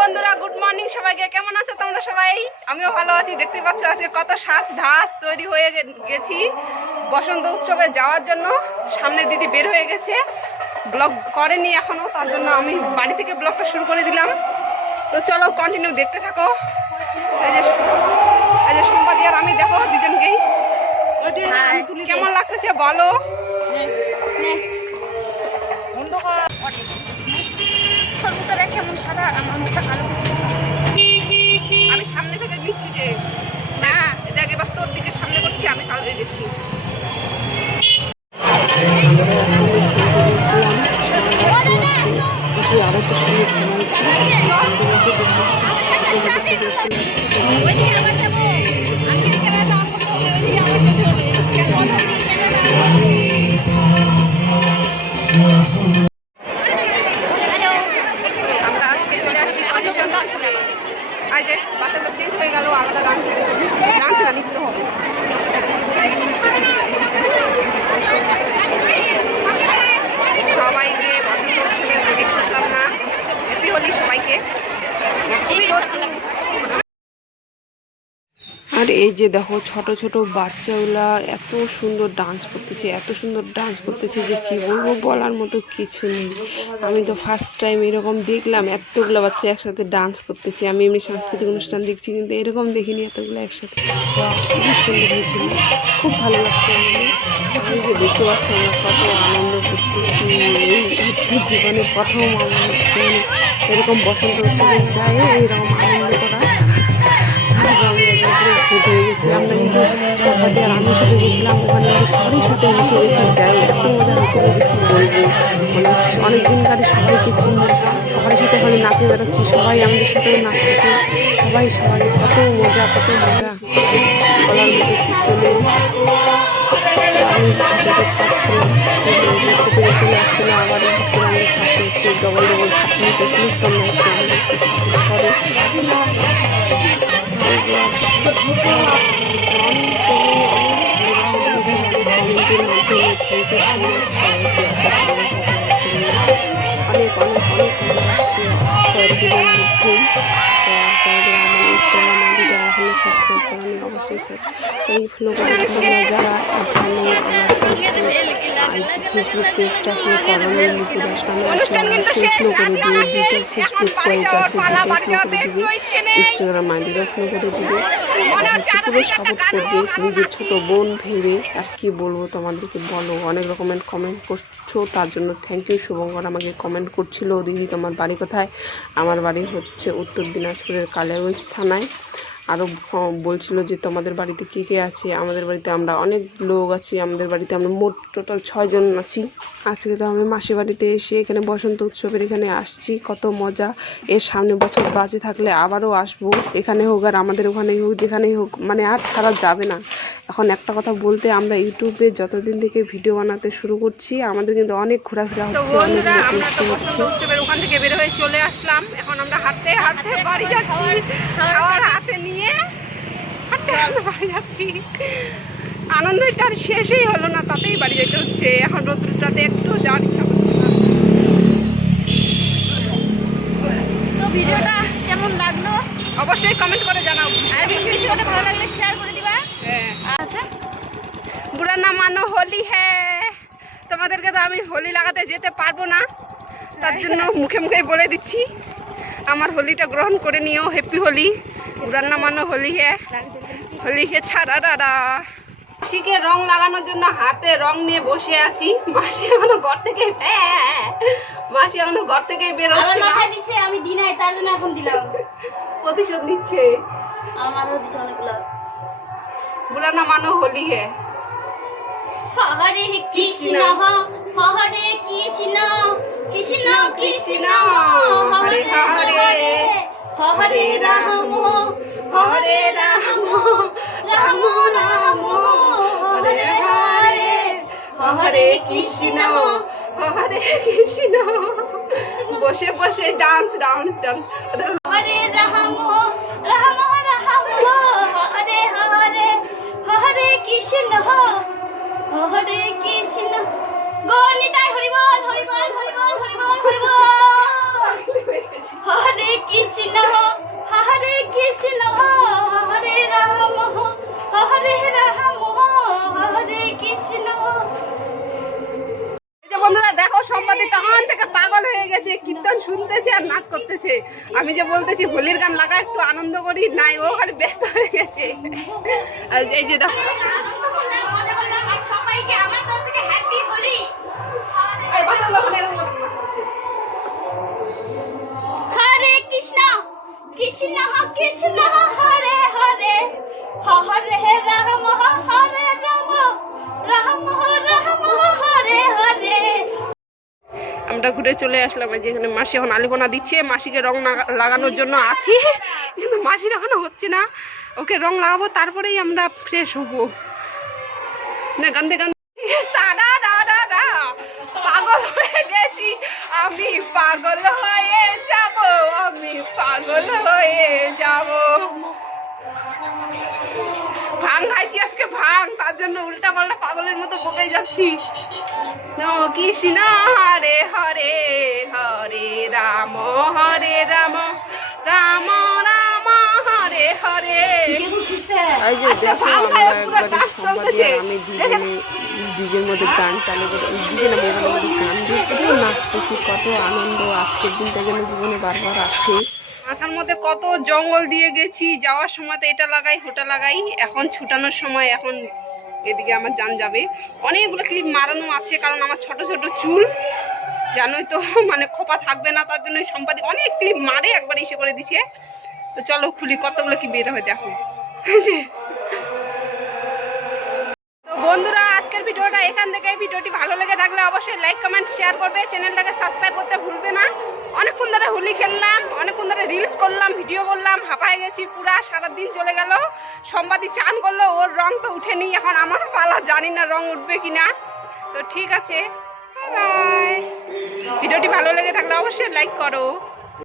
বন্ধুরা, good morning সবাইকে। কেমন আছো তোমরা সবাই? আমিও ভালো আছি। দেখতে পাচ্ছ আজকে কত সাজ ধাস তৈরি হয়ে গেছি বসন্ত উৎসবে যাওয়ার জন্য। সামনে দিদি বের হয়ে গেছে, ব্লগ করেনি এখনো, তার জন্য আমি বাড়ি থেকে ব্লগটা শুরু করে দিলাম। তো চলো কন্টিনিউ দেখতে থাকো। এই যে সম্পাদি আর আমি, দেখো দুজনকেই কেমন লাগতেছে বলো। কেমন সাদা, আমার মুখটা কালো। আমি সামনে থেকে নিচ্ছি যে না, এটা এবার তোর দিকে সামনে করছি, আমি কালো হয়ে গেছি। আরেকটা সঙ্গে ঘুমাইছি। আমরা আজকে চলে আসছি অডিশন স্কুলে। আজ যে বাচ্চাটা চেঞ্জ হয়ে গেল, আলাদা ডান্সটা লিখতে হবে। সবাইকে বসন্ত উৎসবের অনেক শুভকামনা। হ্যাপি হোলি সবাইকে। আর এই যে দেখো ছোট ছোট বাচ্চাগুলা এত সুন্দর ডান্স করতেছে, এত সুন্দর ডান্স করতেছে যে কি বলবো, বলার মতো কিছু নেই। আমি তো ফার্স্ট টাইম এরকম দেখলাম, এতগুলো বাচ্চা একসাথে ডান্স করতেছে। আমি এমনি সাংস্কৃতিক অনুষ্ঠান দেখছি, কিন্তু এরকম দেখিনি এতগুলো একসাথে। খুবই সুন্দর হয়েছিল, খুব ভালো লাগছে। আমি যে দেখতে পাচ্ছি আমরা কত আনন্দ করতেছি। এই হচ্ছে জীবনে প্রথম আমার হচ্ছে এরকম বসন্ত উৎসবে যায় এইরকম আনন্দ করা। ঘুরতে গেছি আমরা, কিন্তু সবাই আর আমির সাথে গেছিলাম ওখানে, সবারই সাথে মিশে গেছি। যাই এত মজা হয়েছিল যে কী বলবো। মানে অনেক দিনকারই সবাইকে চিনি, সবার সাথে ওখানে নাচে বেড়াচ্ছি, সবাই আমাদের সাথেও নাচতেছে। সবাই কত মজা, কত মজা, বলার মতো কিছু নেই। আমি ভিডিওটা ছাড়ছিলাম, দেখতে পেরে চলে আসছিলো। আবার ভিতরে আমাকে ছাড়তে হচ্ছে, ডবল খাটনি প্লিজ তোমরা একটু আমাকে সাপোর্ট করো। অনেক ভালোবাসি কয়েকদিনের মধ্যেই। যাদের আমার ইনস্টাগ্রাম আইডিটা এখনো সাবস্ক্রাইব করেনি, অবশ্যই এই ফলো করে তোমরা যারা এখনো আমার ফেসবুক পেজটা ফলো করোনি, লিপু দাস নামে আছে, অবশ্যই ফলো করে দিও। দুটো ফেসবুক পেজ আছে, দুটো ফলো করে দিবে, ইনস্টাগ্রাম আইডিটা ফলো করে দিবে। পুরো সাপোর্ট করবে, নিজের ছোট বোন ভেবে। আর কি বলবো তোমাদেরকে, বলো অনেক রকমের কমেন্ট করছো, তার জন্য থ্যাংক ইউ। শুভঙ্কর আমাকে কমেন্ট করছিল, দিদি তোমার বাড়ি কোথায়? আমার বাড়ি হচ্ছে উত্তর দিনাজপুরের কালিয়াগঞ্জ থানায়। আরও বলছিল যে তোমাদের বাড়িতে কে কে আছে? আমাদের বাড়িতে আমরা অনেক লোক আছি, আমাদের বাড়িতে আমরা মোট টোটাল 6 জন আছি। আজকে তো আমি মাসির বাড়িতে এসে এখানে বসন্ত উৎসবের এখানে আসছি, কত মজা। এর সামনে বছর বাজে থাকলে আবারও আসবো, এখানে হোক আর আমাদের ওখানেই হোক, যেখানেই হোক, মানে আর ছাড়া যাবে না। এখন একটা কথা বলতে, আমরা ইউটিউবে যতদিন থেকে ভিডিও বানাতে শুরু করছি, আমাদের কিন্তু অনেক ঘোরাফেরা হচ্ছে, অনেক হচ্ছে। উৎসবের ওখান থেকে বের হয়ে চলে আসলাম। এখন আমরা হাঁটতে হাঁটতে বাড়ি যাচ্ছি, খাওয়ার হাতে নিয়ে হাঁটতে হাঁটতে বাড়ি যাচ্ছি। আনন্দটা আর শেষই হলো না, তাতেই বাড়ি যেতে হচ্ছে। এখন রোদ্রটাতে একটু যাওয়ার ইচ্ছা করছে না। তো ভিডিওটা কেমন লাগলো অবশ্যই কমেন্ট করে জানাও, আর বেশি বেশি করে ভালো লাগলে শেয়ার করে দিবা। হ্যাঁ আচ্ছা, বুড়া না মানো হোলি হ্যাঁ। তোমাদেরকে তো আমি হোলি লাগাতে যেতে পারবো না, তার জন্য মুখে মুখে বলে দিচ্ছি, আমার হোলিটা গ্রহণ করে নিও। হ্যাপি হোলি, বুড়া না মানো হোলি হ্যাঁ। হোলি হে ছাড়া দাদা। মাসিকে রং লাগানোর জন্য হাতে রং নিয়ে বসে আছি। মাসি এখনো ঘর থেকে বেরোচ্ছে না। আমি দিই নাই, তার জন্য এখন দিলাম। প্রতিশোধ নিচ্ছে। আমারও দিচ্ছে অনেকগুলো। বুড়া না মানো হোলি হে। হরে কৃষ্ণ হরে কৃষ্ণ কৃষ্ণ কৃষ্ণ হরে হরে হরে রাম হরে রাম রাম রাম হরে হরে হরে কৃষ্ণ হরে কৃষ্ণ। বসে বসে ডান্স হরে রাম রাম রাম হরে হরে হরে কৃষ্ণ হরে কৃষ্ণ। গণিতায় হরি বল হরি বল হরি বল হরি বল হরি বল। হরে কৃষ্ণ করছে আর নাচ করতেছে। আমি যে বলতেছি হোলির গান লাগা একটু আনন্দ করি, নাই ও খালি ব্যস্ত হয়ে গেছে। আর এই যে দেখো সবাইকে আমার তরফ থেকে হ্যাপি হোলি। হরে কৃষ্ণ কৃষ্ণ কৃষ্ণ হরে হরে হরে রাম হরে রাম রাম রাম হরে হরে। আমরা ঘুরে চলে আসলাম। যেখানে মাসি এখন আলিপনা দিচ্ছে, মাসিকে রং লাগানোর জন্য আছি, কিন্তু মাসির এখনো হচ্ছে না। ওকে রং লাগাবো, তারপরেই আমরা ফ্রেশ হবো। না গান্ধে গান্ধে পাগল হয়ে গেছি আমি, পাগল হয়ে যাব, আমি পাগল হয়ে যাব। ভাং খাইছি আজকে, ভাং, তার জন্য উল্টা পাল্টা পাগলের মতো বকে যাচ্ছি। কৃষ্ণ হরে হরে হরে রাম রাম রাম হরে হরে। আমি ডিজের মধ্যে গান চালু করে, ডিজে না মোবাইলের মধ্যে গান দিয়ে কত নাচতেছি, কত আনন্দ। আজকের দিনটা যেন জীবনে বারবার আসে। মাথার মধ্যে কত জঙ্গল দিয়ে গেছি, যাওয়ার সময় তো এটা লাগাই ওটা লাগাই, এখন ছুটানোর সময় এখন এদিকে আমার জান যাবে। অনেকগুলো ক্লিপ মারানো আছে, কারণ আমার ছোট ছোট চুল জানোই তো, মানে খোপা থাকবে না, তার জন্য সম্পাদিক অনেক ক্লিপ মারে একবার এসে করে দিছে। তো চলো খুলি, কতগুলো কি বের হয় দেখো। তো বন্ধুরা, আজকের ভিডিওটা এখান থেকে। ভিডিওটি ভালো লেগে থাকলে অবশ্যই লাইক কমেন্ট শেয়ার করবে, চ্যানেলটাকে সাবস্ক্রাইব করতে ভুলবে না। অনেকক্ষণ ধরে হোলি খেললাম, অনেকক্ষণ ধরে রিলস করলাম, ভিডিও করলাম, হাঁপায় গেছি পুরা, সারাদিন চলে গেল। সম্পাদি চান করলো, ওর রং তো উঠেনি, এখন আমার পালা, জানি না রং উঠবে কিনা। তো ঠিক আছে, বাই। ভিডিওটি ভালো লেগে থাকলে অবশ্যই লাইক করো।